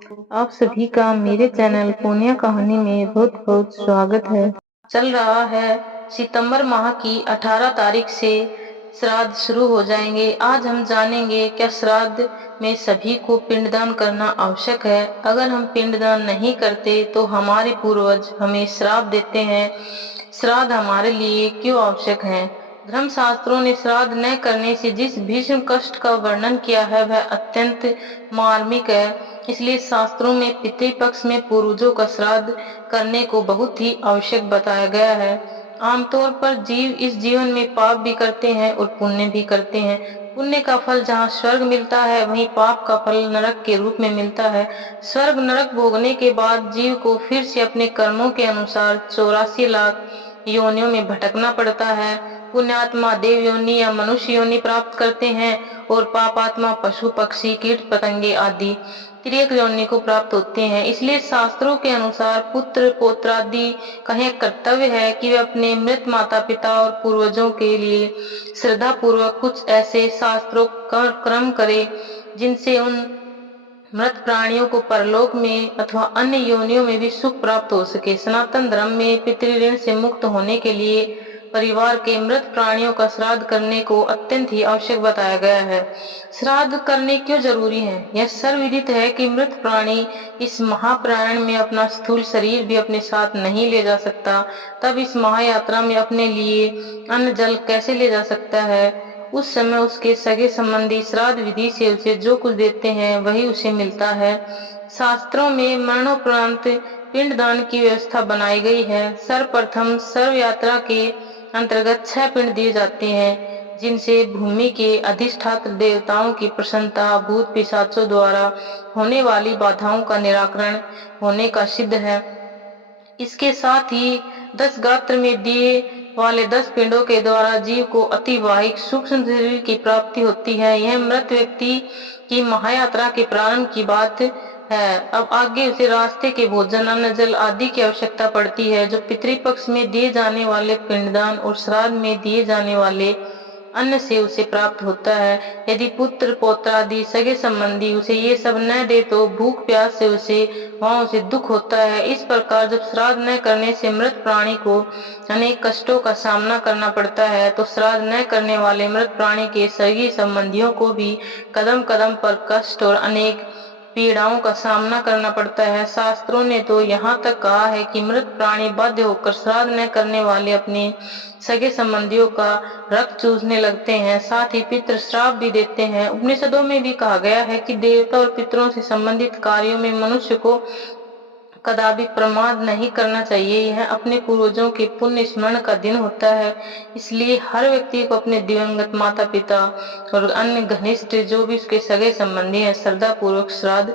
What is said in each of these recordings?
आप सभी का मेरे चैनल पुण्य कहानी में बहुत बहुत स्वागत है। चल रहा है सितंबर माह की 18 तारीख से श्राद्ध शुरू हो जाएंगे। आज हम जानेंगे क्या श्राद्ध में सभी को पिंडदान करना आवश्यक है। अगर हम पिंडदान नहीं करते तो हमारे पूर्वज हमें श्राप देते हैं। श्राद्ध हमारे लिए क्यों आवश्यक है। धर्म शास्त्रों ने श्राद्ध न करने से जिस भीषण कष्ट का वर्णन किया है वह अत्यंत मार्मिक है। इसलिए शास्त्रों में पितृपक्ष में पूर्वजों का श्राद्ध करने को बहुत ही आवश्यक बताया गया है। आमतौर पर जीव इस जीवन में पाप भी करते हैं और पुण्य भी करते हैं। पुण्य का फल जहाँ स्वर्ग मिलता है वहीं पाप का फल नरक के रूप में मिलता है। स्वर्ग नरक भोगने के बाद जीव को फिर से अपने कर्मों के अनुसार 84 लाख योनियों में भटकना पड़ता है। पुण्यात्मा देव योनि या मनुष्य योनि प्राप्त करते हैं और पापात्मा पशु पक्षी कीट पतंगे आदि तिर्यक योनि को प्राप्त होते हैं। इसलिए शास्त्रों के अनुसार पुत्र पौत्रादि का यह कर्तव्य है कि वे अपने मृत माता पिता और पूर्वजों के लिए श्रद्धा पूर्वक कुछ ऐसे शास्त्रों कर्म करे जिनसे उन मृत प्राणियों को परलोक में अथवा अन्य योनियों में भी सुख प्राप्त हो सके। सनातन धर्म में पितृऋण से मुक्त होने के लिए परिवार के मृत प्राणियों का श्राद्ध करने को अत्यंत ही आवश्यक बताया गया है। श्राद्ध करने क्यों जरूरी है। यह सर्वविदित है कि मृत प्राणी इस महाप्रयाण में अपना स्थूल शरीर भी अपने साथ नहीं ले जा सकता, तब इस महायात्रा में अपने लिए अन्न जल कैसे ले जा सकता है। उस समय उसके सगे संबंधी श्राद्ध विधि से उसे जो कुछ देते हैं वही उसे मिलता है। शास्त्रों में मरणोपरांत पिंडदान की व्यवस्था बनाई गई है। सर्वप्रथम सर्व यात्रा के अंतर्गत 6 पिंड दिए जाते हैं जिनसे भूमि के अधिष्ठात्र देवताओं की प्रसन्नता, भूत पिशाचों द्वारा होने वाली बाधाओं का निराकरण होने का सिद्ध है। इसके साथ ही 10 गात्र में दिए वाले 10 पिंडों के द्वारा जीव को अतिवाहिक सूक्ष्म शरीर की प्राप्ति होती है। यह मृत व्यक्ति की महायात्रा के प्रारंभ की बात है। अब आगे उसे रास्ते के भोजन अन्न जल आदि की आवश्यकता पड़ती है जो पितृपक्ष में दिए जाने वाले पिंडदान और श्राद्ध में दिए जाने वाले अन्न से उसे प्राप्त होता है। यदि पुत्र पौत्रादि सगे संबंधी उसे ये सब न दे तो भूख प्यास से उसे दुख होता है। इस प्रकार जब श्राद्ध न करने से मृत प्राणी को अनेक कष्टों का सामना करना पड़ता है तो श्राद्ध न करने वाले मृत प्राणी के सगी संबंधियों को भी कदम कदम पर कष्ट और अनेक पीड़ाओं का सामना करना पड़ता है। शास्त्रों ने तो यहाँ तक कहा है कि मृत प्राणी बाध्य होकर श्राद्ध न करने वाले अपने सगे संबंधियों का रक्त चूसने लगते हैं, साथ ही पितृ श्राप भी देते हैं। उपनिषदों में भी कहा गया है कि देवता और पितरों से संबंधित कार्यों में मनुष्य को कदापि प्रमाद नहीं करना चाहिए। यह अपने पूर्वजों के पुण्य स्मरण का दिन होता है। इसलिए हर व्यक्ति को अपने दिवंगत माता पिता और अन्य घनिष्ठ जो भी उसके सगे संबंधी हैं श्रद्धा पूर्वक श्राद्ध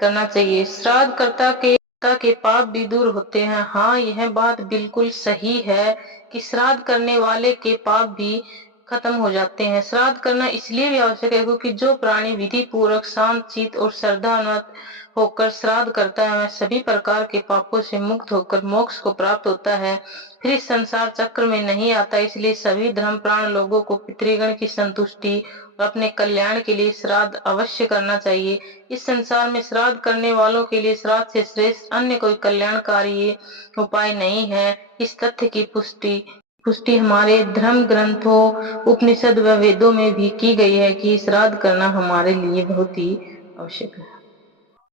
करना चाहिए। श्राद्ध कर्ता के पाप भी दूर होते हैं। हाँ, यह बात बिल्कुल सही है कि श्राद्ध करने वाले के पाप भी खत्म हो जाते हैं। श्राद्ध करना इसलिए भी आवश्यक है क्योंकि जो प्राणी विधि पूर्वक शांत चित्त और श्रद्धान्वित होकर श्राद्ध करता है वह सभी प्रकार के पापों से मुक्त होकर मोक्ष को प्राप्त होता है, फिर इस संसार चक्र में नहीं आता। इसलिए सभी धर्म प्राण लोगों को पितृगण की संतुष्टि और अपने कल्याण के लिए श्राद्ध अवश्य करना चाहिए। इस संसार में श्राद्ध करने वालों के लिए श्राद्ध से श्रेष्ठ अन्य कोई कल्याणकारी उपाय नहीं है। इस तथ्य की पुष्टि हमारे धर्म ग्रंथों उपनिषद व वेदों में भी की गई है कि श्राद्ध करना हमारे लिए बहुत ही आवश्यक है।